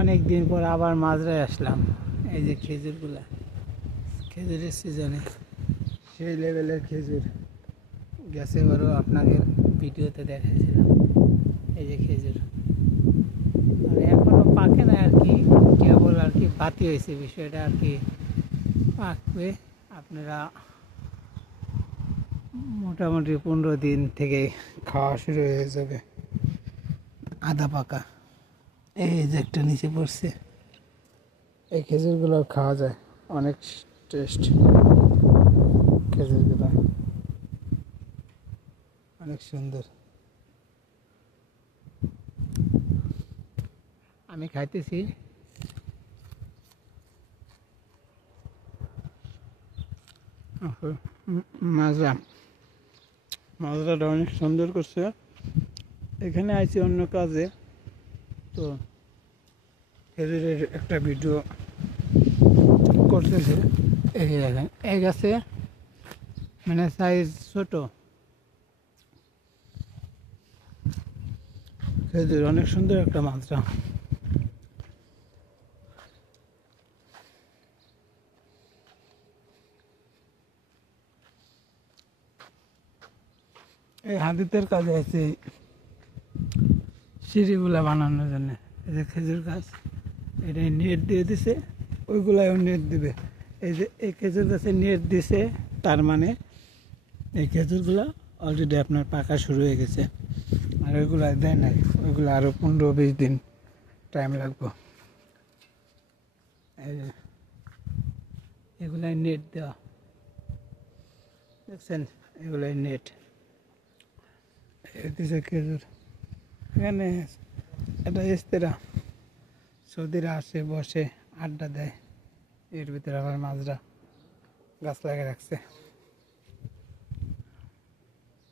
অনেক দিন পর আবার মাঝরায় আসলাম। এই যে খেজুরগুলা, খেজুরের সিজনে সেই লেভেলের খেজুর গেছে বারও আপনাদের ভিডিওতে দেখাইছিলাম। এই যে খেজুর আর এখনো পাকে না আর কি, কেবল আর কি বাতি হয়েছে, বিষয়টা আর কি পাকবে। আপনারা মোটামুটি 15 দিন থেকে খাওয়া শুরু হয়ে যাবে। আধা পাকা এই যে একটা নিচে পড়ছে, এই খেজুরগুলো খাওয়া যায়, অনেক টেস্ট। খেজুরগুলো অনেক সুন্দর। আমি খাইতেছি। মাজরাটা অনেক সুন্দর করছে। এখানে আইছি অন্য কাজে, তো খেজুরের একটা ভিডিও করতেছে। এই দেখেন, এই গাছে মানে সাইজ ছোট খেজুর, অনেক সুন্দর একটা মাজরা। এই হাদিতের কাজে আছে সিঁড়িগুলা বানানোর জন্য। এই যে খেজুর গাছ, এটা নেট দিয়ে দিছে, ওইগুলাও নেট দিবে। এই যে এই খেজুর গাছে নেট দিছে, তার মানে এই খেজুরগুলা অলরেডি আপনার পাকা শুরু হয়ে গেছে। আর ওইগুলা দেয় নাই, ওইগুলো আরও 15-20 দিন টাইম লাগবে। এই যে এগুলাই নেট দেওয়া, দেখছেন, এগুলাই নেট দিছে খেজুর। এখানে এটা ইস্তেরা, সৌদিরা আসে, বসে, আড্ডা দেয়, এর ভিতরে আবার মাজরা গাছ লাগিয়ে রাখছে।